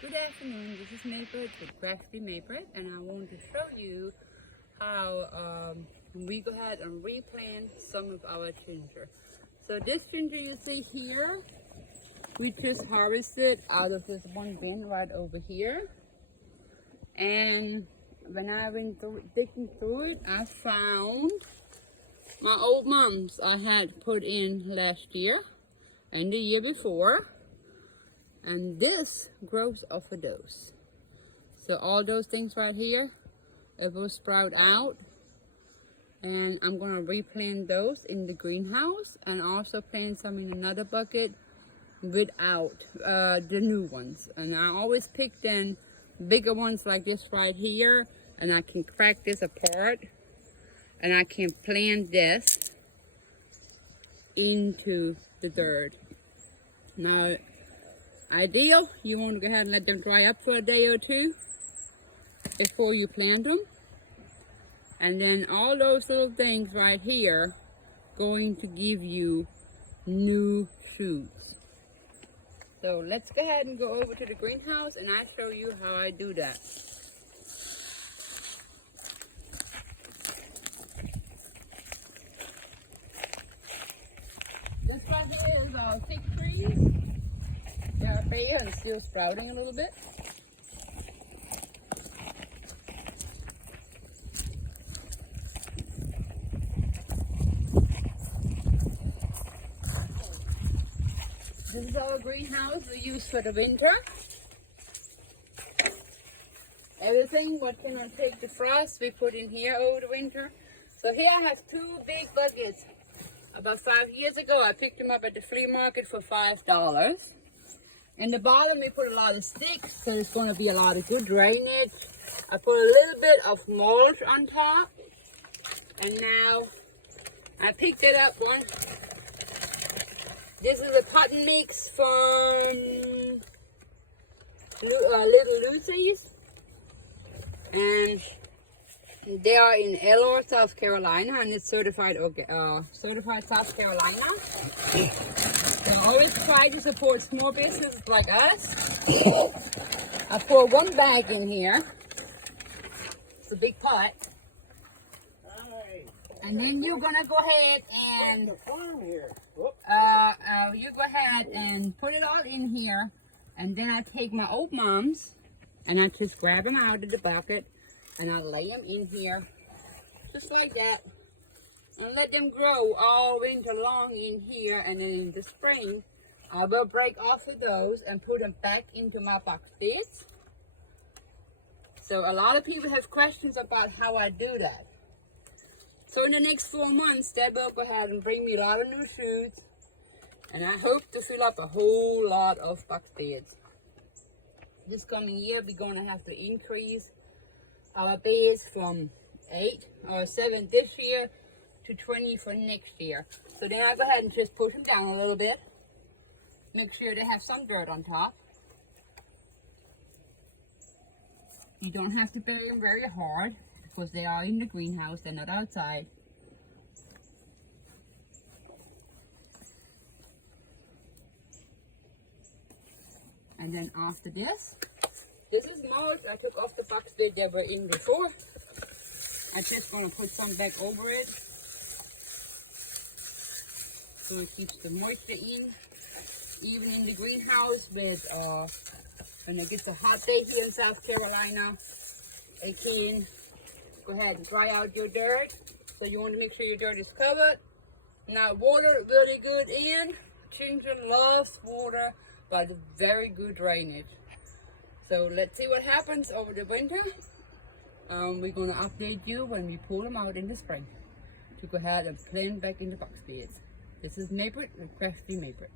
Good afternoon, this is Maibritt with Crafty Maibritt, and I want to show you how we go ahead and replant some of our ginger. So this ginger you see here, we just harvested out of this one bin right over here. And when I went digging through it, I found my old mums I had put in last year and the year before. And this grows off of those. So all those things right here, it will sprout out. And I'm going to replant those in the greenhouse and also plant some in another bucket without the new ones. And I always pick then bigger ones like this right here, and I can crack this apart and I can plant this into the dirt. Now, ideal, you want to go ahead and let them dry up for a day or two before you plant them. And then all those little things right here going to give you new shoots. So let's go ahead and go over to the greenhouse and I'll show you how I do that. This right here is our fig trees. They're bare and still sprouting a little bit. This is our greenhouse we use for the winter. Everything what cannot take the frost we put in here over the winter. So here I have two big buckets. About 5 years ago I picked them up at the flea market for $5. In the bottom we put a lot of sticks, so there's going to be a lot of good drainage. I put a little bit of mulch on top. And now I picked it up one. This is a cotton mix from Little Lucy's. And they are in Elor, South Carolina, and it's certified South Carolina. So I always try to support small businesses like us. I pour one bag in here. It's a big pot. And then you're gonna go ahead and you go ahead and put it all in here. And then I take my old mums and I just grab them out of the bucket and I lay them in here just like that. And let them grow all winter long in here, and then in the spring I will break off of those and put them back into my box beds. So a lot of people have questions about how I do that. So in the next 4 months that will go ahead and bring me a lot of new shoots, and I hope to fill up a whole lot of box beds. This coming year we're going to have to increase our beds from 8 or 7 this year to 20 for next year. So then I go ahead and just push them down a little bit. Make sure they have some dirt on top. You don't have to bury them very hard because they are in the greenhouse, they're not outside. And then after this is mulch I took off the box that they were in before. I'm just going to put some back over it, so it keeps the moisture in. Even in the greenhouse with when it gets a hot day here in South Carolina, it can go ahead and dry out your dirt. So you want to make sure your dirt is covered. Now water really good in. Ginger loves water, but very good drainage. So let's see what happens over the winter. We're going to update you when we pull them out in the spring to go ahead and plant back in the box beds. This is Maibritt with Crafty Maibritt.